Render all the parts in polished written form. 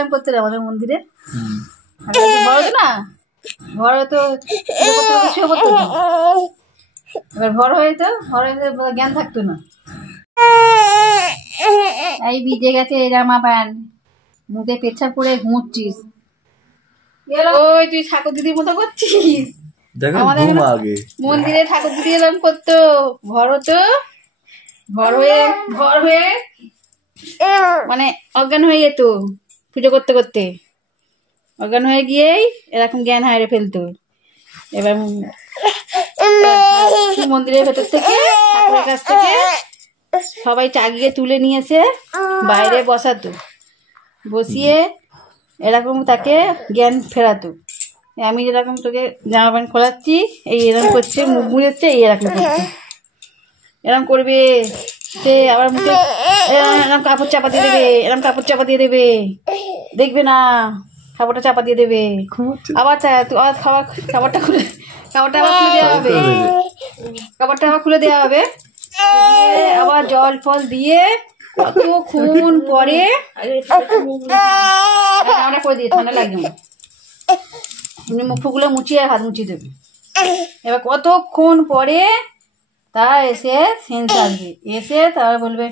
এরকম করতে রে আমাদের মন্দিরে বড় না ঘরে তো শুয়ে পড়তো তো। এবার বড় হয়ে জ্ঞান থাকতো না। এই ভিজে গেছে জামা প্যান্ট, মুখে পেচ্ছাপ করে ঘুমোচ্ছিস। ওই তুই ঠাকুর দিদির মতো করছিস। আমাদের মন্দিরে ঠাকুর দিদি এরকম করতো। ভর হয়ে মানে অজ্ঞান হয়ে যেত পুজো করতে করতে। অজ্ঞান হয়ে গিয়েই এরকম জ্ঞান হারিয়ে ফেলতো। এবার মন্দিরের ভেতর থেকে ঠাকুরের কাছ থেকে সবাই চাগিয়ে তুলে নিয়ে এসে বাইরে বসাতো, বসিয়ে এরকম তাকে জ্ঞান ফেরাতো। আমি যেরকম তোকে জামা প্যান্ট খোলাচ্ছি, এই এরকম করছে, মুখ মুড়েছে, এই এরকম করছে, এরকম করবে। সে আবার মুখে এরকম কাপড় চাপা দিয়ে দেবে, এরকম কাপড় চাপা দিয়ে দেবে, দেখবে না খাবারটা চাপা দিয়ে দেবে। আবার খাবারটা খুলে দেওয়া হবে, খাবারটা আবার খুলে দেওয়া হবে। আবার জল ফল দিয়ে কতক্ষণ পরে করে দিয়ে ঠান্ডা লাগবে এমনি মুখগুলো মুছিয়ে হাত মুছিয়ে দেবে। এবার কতক্ষণ পরে তারা এসে সেন্স আসবে, এসে তারা বলবে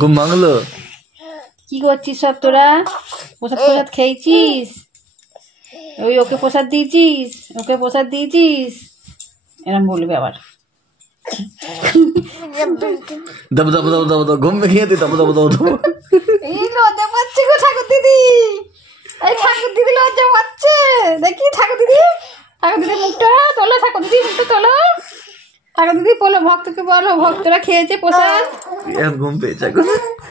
ঘুম ভাঙলো, কি করছিস সব তোরা? প্রসাদ খেয়েছিস? ওকে প্রসাদ দিয়েছিস, এরম বলবে। আবার ঘুম ভেঙে এই লজ্জা পাচ্ছে গো ঠাকুর দিদি, এই ঠাকুর দিদি লজ্জা পাচ্ছে। দেখি ঠাকুর দিদি মুখটা তোলো, ঠাকুর দিদি মুখটা তোলো, ঠাকুর দিদি বলো ভক্তকে বলো ভক্তরা খেয়েছে প্রসাদ। ঘুম পেয়েছে